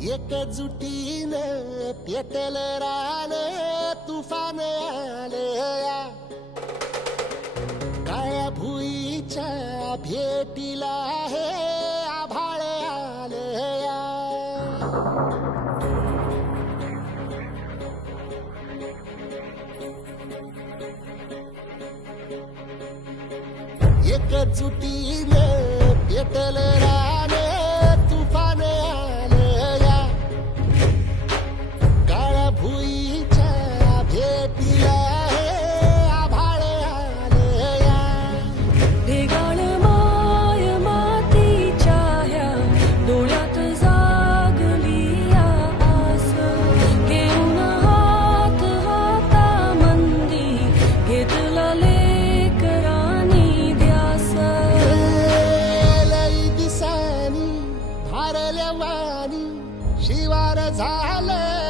एकजुटीने पेटल रान तुफान आलया काळ्या भुईच्या भेटीला हे आभाळ आलया एकजुटीने पेटल रान शिवार झाले.